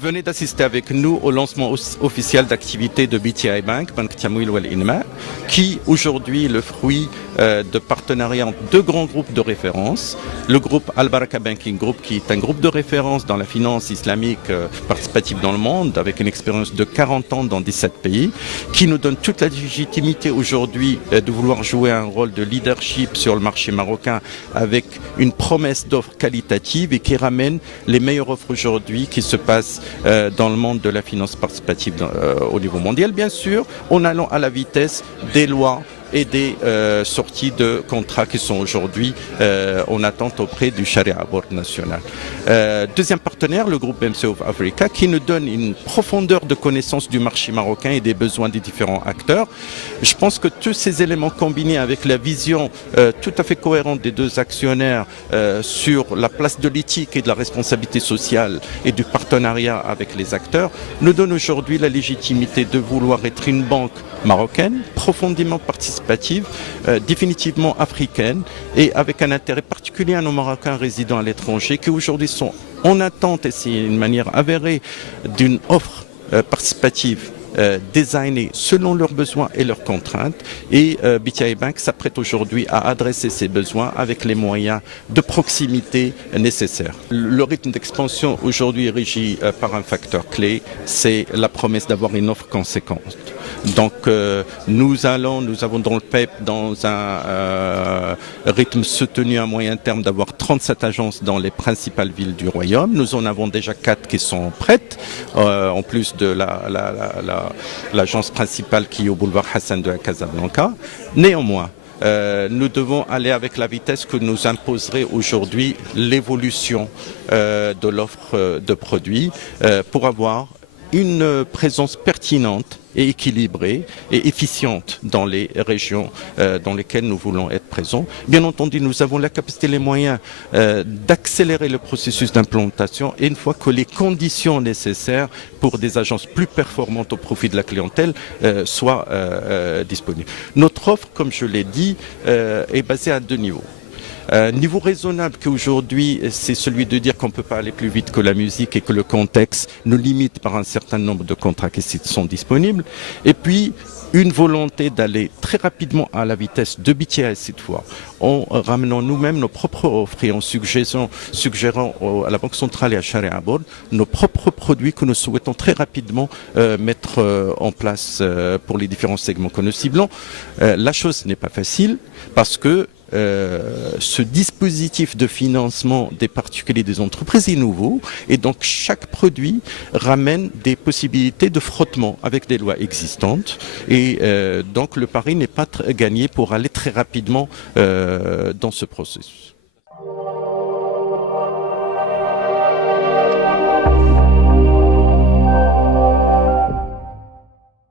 venez d'assister avec nous au lancement officiel d'activités de BTI Bank, Banque Tamouil Wal Inma, qui aujourd'hui est le fruit de partenariats entre deux grands groupes de référence. Le groupe Al Baraka Banking Group, qui est un groupe de référence dans la finance islamique participative dans le monde, avec une expérience de 40 ans dans 17 pays, qui nous donne toute la légitimité aujourd'hui de vouloir jouer un rôle de leadership sur le marché marocain avec une promesse d'offres qualitatives et qui ramène les meilleures offres aujourd'hui qui se passent dans le monde de la finance participative au niveau mondial, bien sûr, en allant à la vitesse des lois et des sorties de contrats qui sont aujourd'hui en attente auprès du Sharia Board national. Deuxième partenaire, le groupe BMC of Africa, qui nous donne une profondeur de connaissance du marché marocain et des besoins des différents acteurs. Je pense que tous ces éléments combinés avec la vision tout à fait cohérente des deux actionnaires sur la place de l'éthique et de la responsabilité sociale et du partenariat avec les acteurs nous donnent aujourd'hui la légitimité de vouloir être une banque marocaine, profondément participative, définitivement africaine et avec un intérêt particulier à nos Marocains résidant à l'étranger qui aujourd'hui sont en attente, et c'est une manière avérée, d'une offre participative designée selon leurs besoins et leurs contraintes. Et BTI Bank s'apprête aujourd'hui à adresser ces besoins avec les moyens de proximité nécessaires. Le rythme d'expansion aujourd'hui est régi par un facteur clé, c'est la promesse d'avoir une offre conséquente. Donc nous avons dans le PEP dans un rythme soutenu à moyen terme d'avoir 37 agences dans les principales villes du royaume. Nous en avons déjà 4 qui sont prêtes, en plus de l'agence principale qui est au boulevard Hassan de Casablanca. Néanmoins, nous devons aller avec la vitesse que nous imposerait aujourd'hui l'évolution de l'offre de produits pour avoir une présence pertinente et équilibrée et efficiente dans les régions dans lesquelles nous voulons être présents. Bien entendu, nous avons la capacité, les moyens d'accélérer le processus d'implantation et une fois que les conditions nécessaires pour des agences plus performantes au profit de la clientèle soient disponibles. Notre offre, comme je l'ai dit, est basée à 2 niveaux. Niveau raisonnable qu'aujourd'hui, c'est celui de dire qu'on ne peut pas aller plus vite que la musique et que le contexte nous limite par un certain nombre de contrats qui sont disponibles. Et puis, une volonté d'aller très rapidement à la vitesse de BTI cette fois, en ramenant nous-mêmes nos propres offres et en suggérant à la Banque centrale et à Sharia Board nos propres produits que nous souhaitons très rapidement mettre en place pour les différents segments que nous ciblons. La chose n'est pas facile parce que ce dispositif de financement des particuliers et des entreprises est nouveau et donc chaque produit ramène des possibilités de frottement avec des lois existantes et donc le pari n'est pas gagné pour aller très rapidement dans ce processus.